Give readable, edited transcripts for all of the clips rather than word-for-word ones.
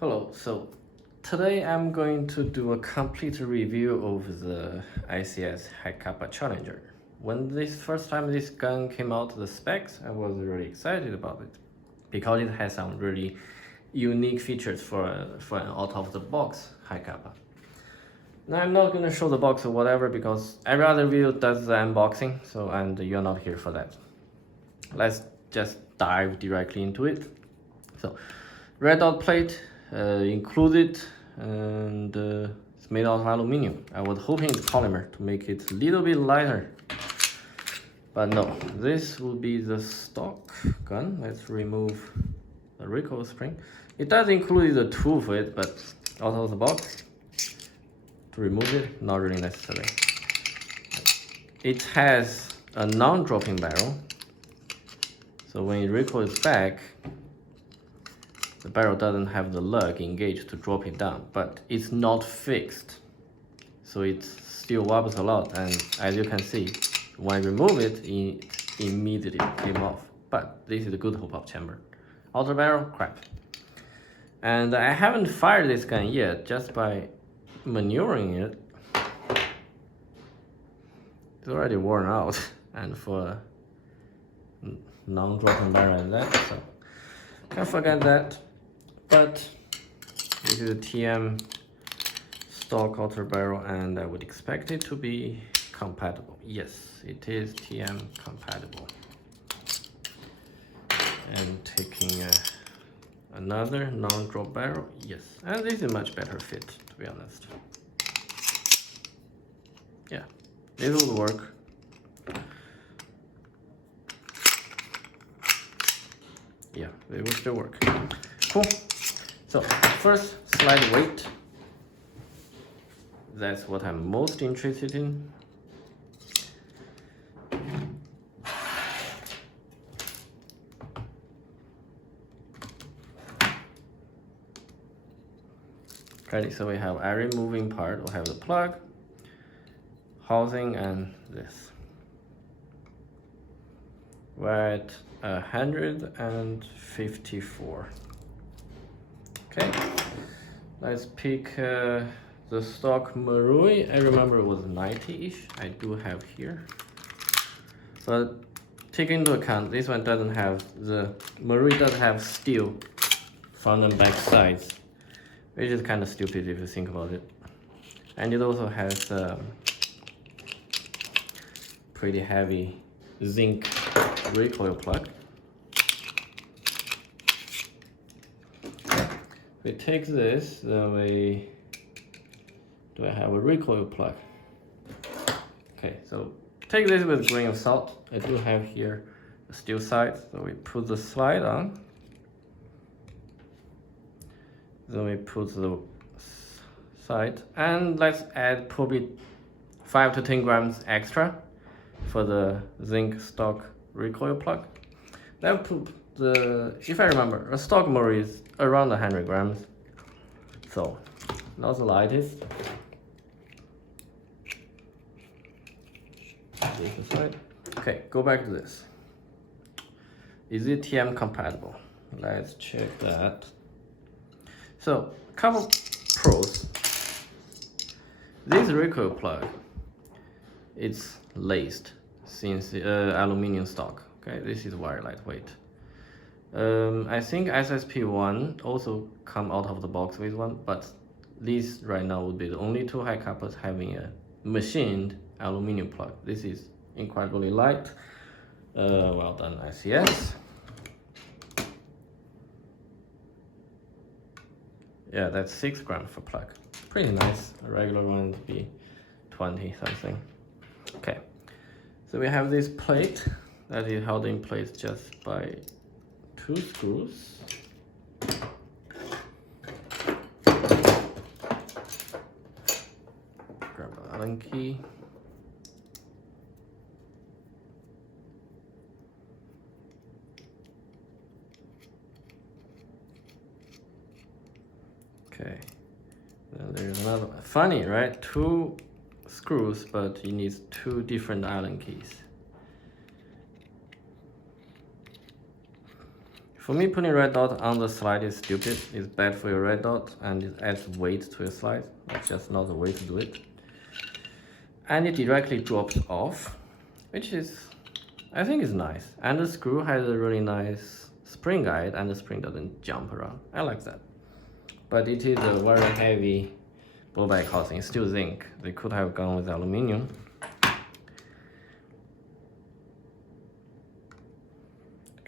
Hello, so today I'm going to do a complete review of the ICS Hicapa Challenger. When first time this gun came out, the specs, I was really excited about it because it has some really unique features for an out-of-the-box Hicapa. Now I'm not gonna show the box or whatever because every other video does the unboxing, and you're not here for that. Let's just dive directly into it. So, red dot plate included, and it's made out of aluminium. I was hoping it's polymer to make it a little bit lighter, but no. This will be the stock gun. Let's remove the recoil spring. It does include the tool for it, but out of the box, to remove it, not really necessary. It has a non-dropping barrel, so when it recoils back, the barrel doesn't have the lug engaged to drop it down, but it's not fixed, so it still wobbles a lot, and as you can see, when I remove it, it immediately came off. But this is a good hop-up chamber. Outer barrel, crap. And I haven't fired this gun yet, just by maneuvering it. It's already worn out, and for a non-dropping barrel like that, so can't forget that. But this is a TM stock outer barrel, and I would expect it to be compatible. Yes, it is TM compatible. And taking another non-drop barrel, yes, and this is a much better fit, to be honest. Yeah, this will work. Yeah, it will still work. Cool. So first, slide weight. That's what I'm most interested in. Okay, so we have every moving part. We have the plug, housing, and this. We're at 154. Okay, let's pick the stock Marui. I remember it was 90-ish. I do have here, but take into account this one doesn't have the Marui doesn't have steel front and back sides, which is kind of stupid if you think about it. And it also has pretty heavy zinc recoil plug. We take this, then do I have a recoil plug? Okay, so take this with a grain of salt. I do have here a steel side, so we put the slide on. Then we put the side, and let's add probably 5 to 10 grams extra for the zinc stock recoil plug. Then put if I remember, a stock Marui is around 100 grams, so not the lightest. This aside. Okay, go back to this. Is it TM compatible? Let's check that. So, couple pros. This recoil plug, it's laced since aluminium stock. Okay, this is very lightweight. I think SSP1 also come out of the box with one, but these right now would be the only two Hicapas having a machined aluminium plug. This is incredibly light. Well done, ICS. Yeah, that's 6 grams for plug. Pretty nice. A regular one would be 20 something. Okay, so we have this plate that is held in place just by 2 screws. Grab an Allen key. Okay, then there's another one. Funny, right? 2 screws, but it needs 2 different Allen keys. For me, putting red dot on the slide is stupid. It's bad for your red dot and it adds weight to your slide. That's just not the way to do it. And it directly drops off, which is, I think is nice. And the screw has a really nice spring guide and the spring doesn't jump around. I like that. But it is a very heavy blowback housing. It's still zinc. They could have gone with aluminium.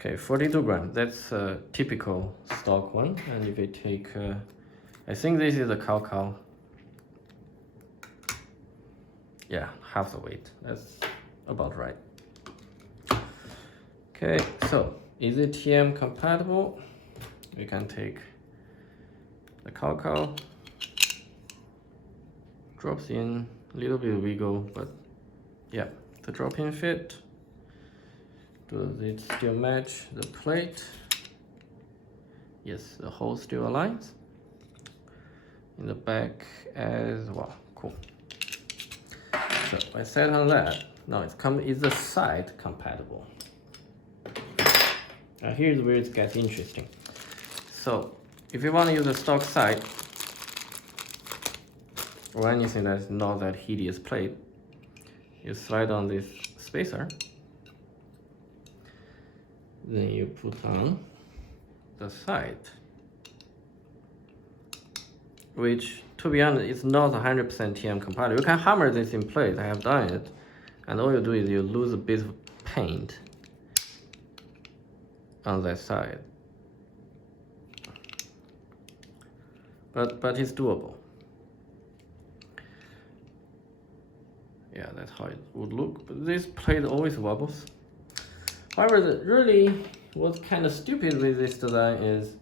Okay, 42 grams. That's a typical stock one. And if you take, I think this is a cow. Yeah, half the weight. That's about right. Okay, so is it TM compatible? We can take the cow, drops in a little bit of wiggle, but yeah, the drop-in fit. Does it still match the plate? Yes, the hole still aligns. In the back as well. Cool. So I set on that. Now it's the side compatible. Now here's where it gets interesting. So if you want to use a stock side or anything that's not that hideous plate, you slide on this spacer. Then you put on the side, which to be honest is not 100% TM compatible. You can hammer this in place, I have done it, and all you do is you lose a bit of paint on that side. But it's doable. Yeah, that's how it would look. But this plate always wobbles. However, really what's kind of stupid with this design is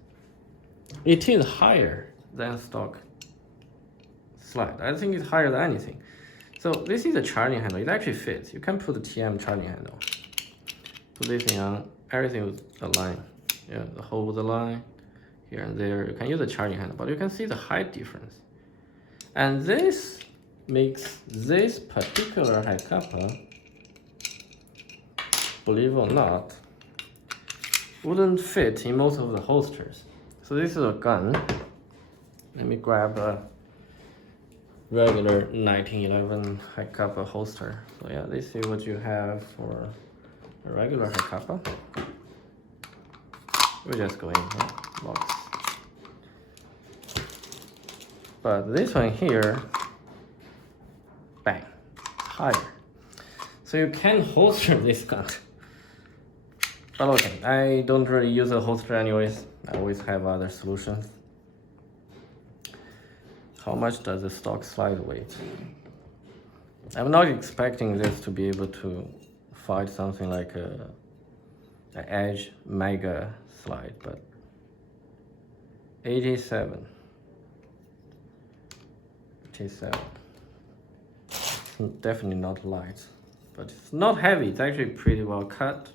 it is higher than stock slide. I think it's higher than anything. So this is a charging handle. It actually fits. You can put a TM charging handle. Put this thing on. Everything will align. Yeah, the hole will align here and there. You can use a charging handle, but you can see the height difference. And this makes this particular Hicapa, believe it or not, wouldn't fit in most of the holsters. So this is a gun. Let me grab a regular 1911 Hicapa holster. So yeah, this is what you have for a regular Hicapa. We just go in here, box. But this one here, bang, higher. So you can holster this gun. But okay, I don't really use a holster anyways. I always have other solutions. How much does the stock slide weigh? I'm not expecting this to be able to fight something like an Edge Mega slide, but 87. It's definitely not light, but it's not heavy. It's actually pretty well cut.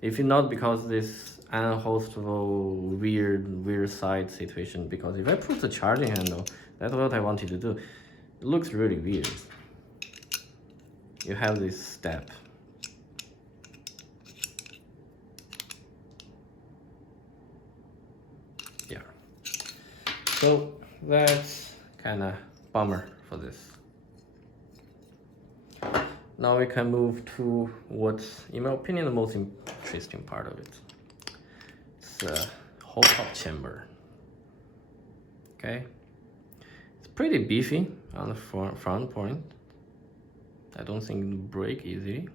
If not because this unholsterable weird side situation, because if I put the charging handle, that's what I wanted to do. It looks really weird. You have this step. Yeah. So that's kind of bummer for this. Now we can move to what's, in my opinion, the most interesting part of it. It's the whole top chamber. Okay, it's pretty beefy on the front point. I don't think it will break easily.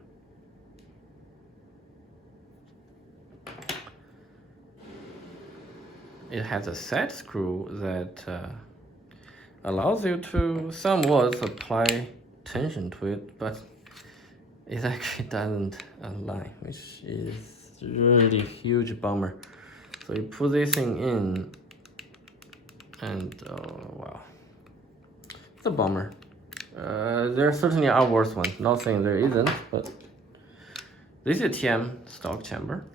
It has a set screw that allows you to somewhat apply tension to it, but it actually doesn't align, which is really huge bummer. So you put this thing in, and oh wow, it's a bummer. There certainly are worse ones, not saying there isn't, but this is a TM stock chamber.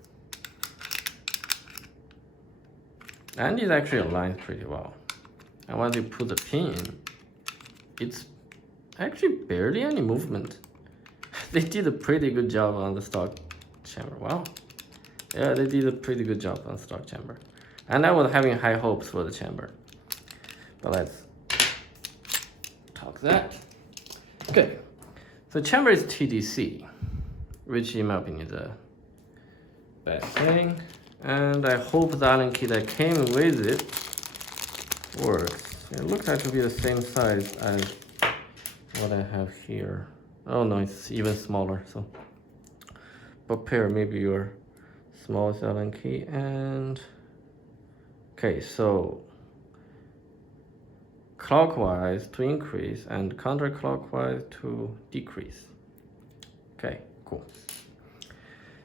And it actually aligns pretty well. And once you put the pin in, it's actually barely any movement. They did a pretty good job on the stock chamber. Wow, Yeah, they did a pretty good job on stock chamber. And I was having high hopes for the chamber. But let's talk that. Okay, so chamber is TDC, which in my opinion is a bad thing. And I hope the Allen key that came with it works. It looks like to be the same size as what I have here. Oh no, it's even smaller. So prepare maybe your smallest Allen key. And okay, so clockwise to increase and counterclockwise to decrease. Okay, cool.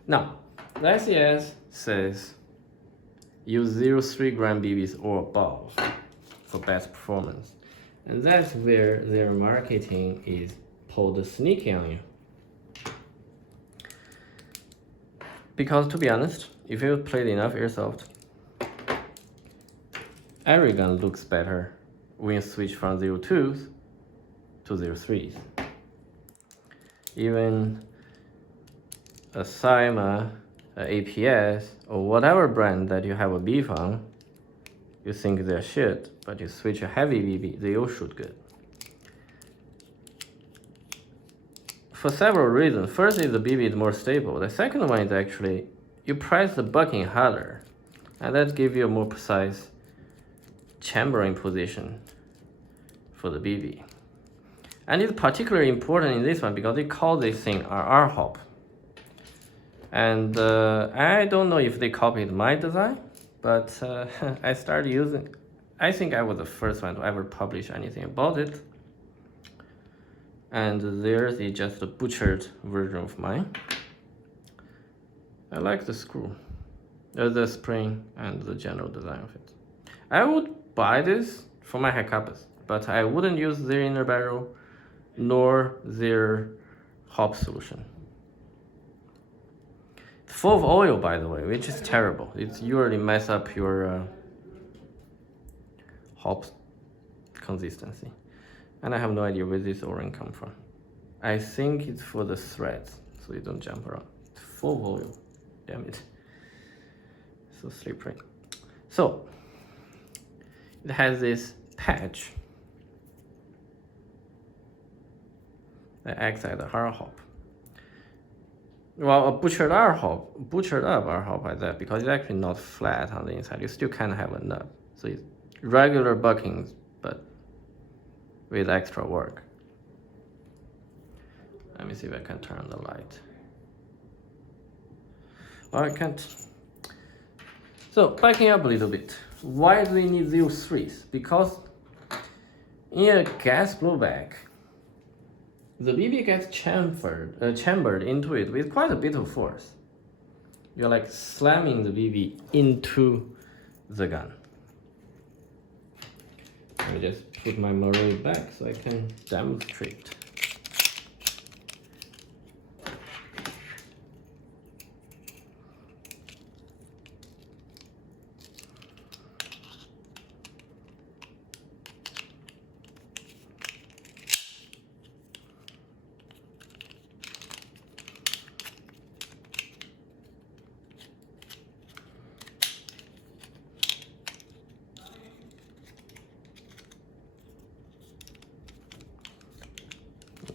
Now the ICS says use 0.3 gram BBs or above for best performance, and that's where their marketing is pulled sneaky on you. Because to be honest, if you played enough airsoft, every gun looks better when you switch from 0.2s to 0.3s. Even a Cyma, a APS, or whatever brand that you have a beef on, you think they're shit, but you switch a heavy BB, they all shoot good. For several reasons. First is the BB is more stable. The second one is actually you press the bucking harder, and that gives you a more precise chambering position for the BB. And it's particularly important in this one because they call this thing RR hop. And I don't know if they copied my design, but I started using, I think I was the first one to ever publish anything about it. And theirs is just a butchered version of mine. I like the screw, the spring, and the general design of it. I would buy this for my Hicapas, but I wouldn't use their inner barrel nor their hop solution. It's full of oil, by the way, which is terrible. It's usually mess up your hop consistency. And I have no idea where this O-ring come from. I think it's for the threads, so you don't jump around. It's full of oil, damn it. So slippery. So, it has this patch that acts as a hard hop. Well, a butchered up R hop like that, because it's actually not flat on the inside. You still kind of have a nub. So it's regular buckings, but with extra work. Let me see if I can turn on the light. Well, I can't. So backing up a little bit. Why do we need 0.3s? Because in a gas blowback, the BB gets chambered into it with quite a bit of force. You're like slamming the BB into the gun. Let me just put my Marine back so I can demonstrate.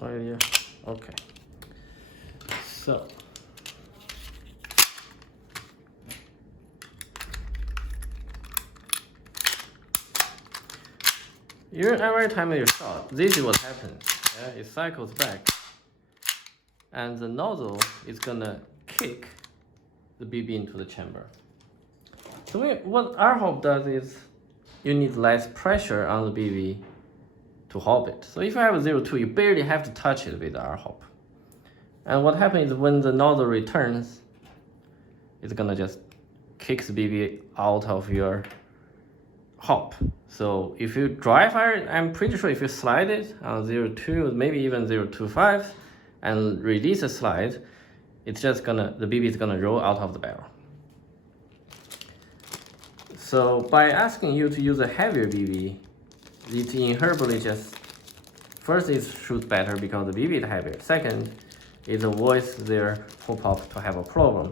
Oh yeah, okay. So every time you shot, this is what happens. Yeah? It cycles back, and the nozzle is gonna kick the BB into the chamber. So what our hop does is you need less pressure on the BB to hop it. So if you have a 0.2, you barely have to touch it with the R hop. And what happens is when the nozzle returns, it's gonna just kick the BB out of your hop. So if you dry fire, I'm pretty sure if you slide it on 0.2, maybe even 0.25, and release a slide, it's just gonna, the BB is gonna roll out of the barrel. So by asking you to use a heavier BB, it inherently just, first it shoots better because the BB is heavier. Second, it avoids their pop-up to have a problem.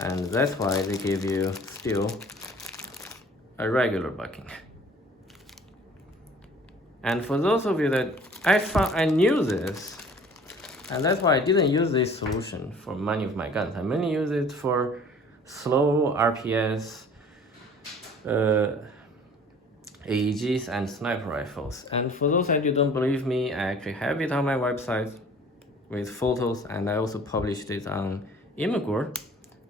and that's why they give you still a regular bucking. And for those of you that I knew this, and that's why I didn't use this solution for many of my guns. I mainly use it for slow RPS, AEGs, and sniper rifles. And for those of you who don't believe me, I actually have it on my website with photos, and I also published it on Imgur,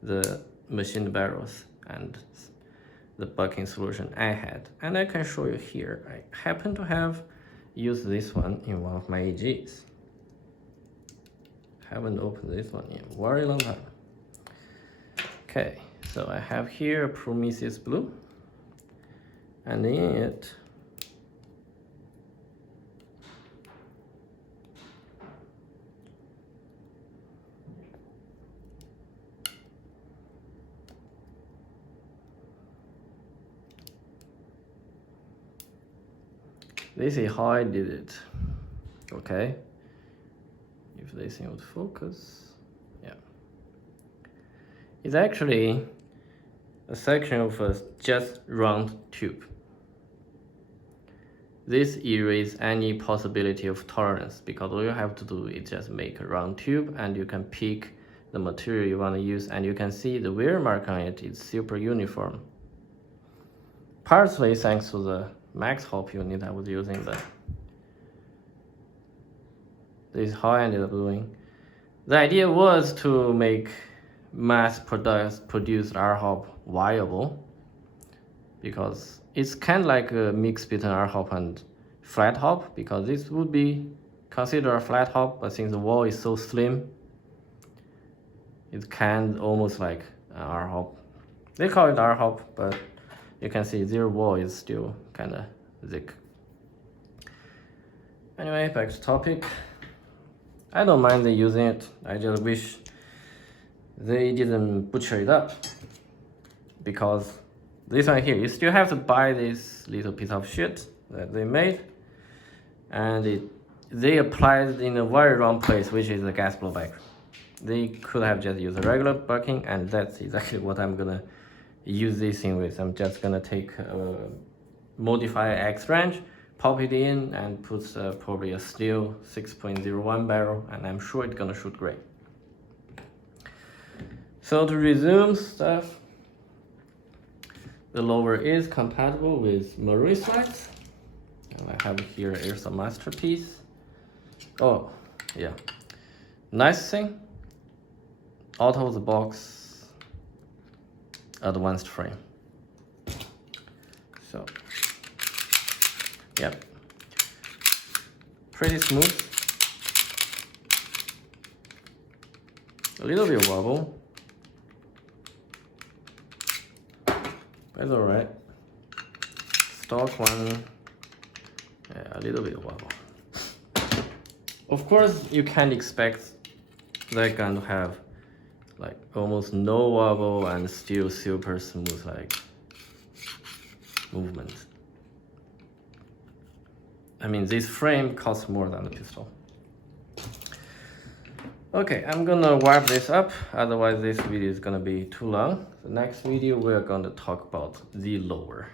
the machined barrels and the bucking solution I had. And I can show you here. I happen to have used this one in one of my AEGs. Haven't opened this one in a very long time. Okay, so I have here a Prometheus Blue, and in it this is how I did it. Okay, if this thing would focus, yeah. It's actually a section of a just round tube. This erases any possibility of tolerance, because all you have to do is just make a round tube, and you can pick the material you want to use, and you can see the wear mark on it is super uniform. Partly thanks to the max hop unit I was using, but this is how I ended up doing. The idea was to make mass-produced R-hop viable, because it's kind of like a mix between R-hop and flat hop, because this would be considered a flat hop, but since the wall is so slim, it's kind of almost like an R-hop. They call it R-hop, but you can see their wall is still kind of thick. Anyway, back to topic. I don't mind them using it. I just wish they didn't butcher it up, because this one here, you still have to buy this little piece of shit that they made, and they applied it in a very wrong place, which is the gas blowback. They could have just used a regular bucking, and that's exactly what I'm gonna use this thing with. I'm just gonna take modify X range, pop it in, and put probably a steel 6.01 barrel, and I'm sure it's gonna shoot great. So to resume stuff, the lower is compatible with Marui slides, and I have here here's a masterpiece. Oh yeah, nice thing, out of the box advanced frame. So yep, pretty smooth, a little bit wobble, but it's alright. Stock one, yeah, a little bit wobble. Of course, you can't expect that gun to have like almost no wobble and still super smooth like movement. I mean, this frame costs more than the pistol. Okay, I'm gonna wrap this up, otherwise this video is gonna be too long. The next video we're gonna talk about the lower.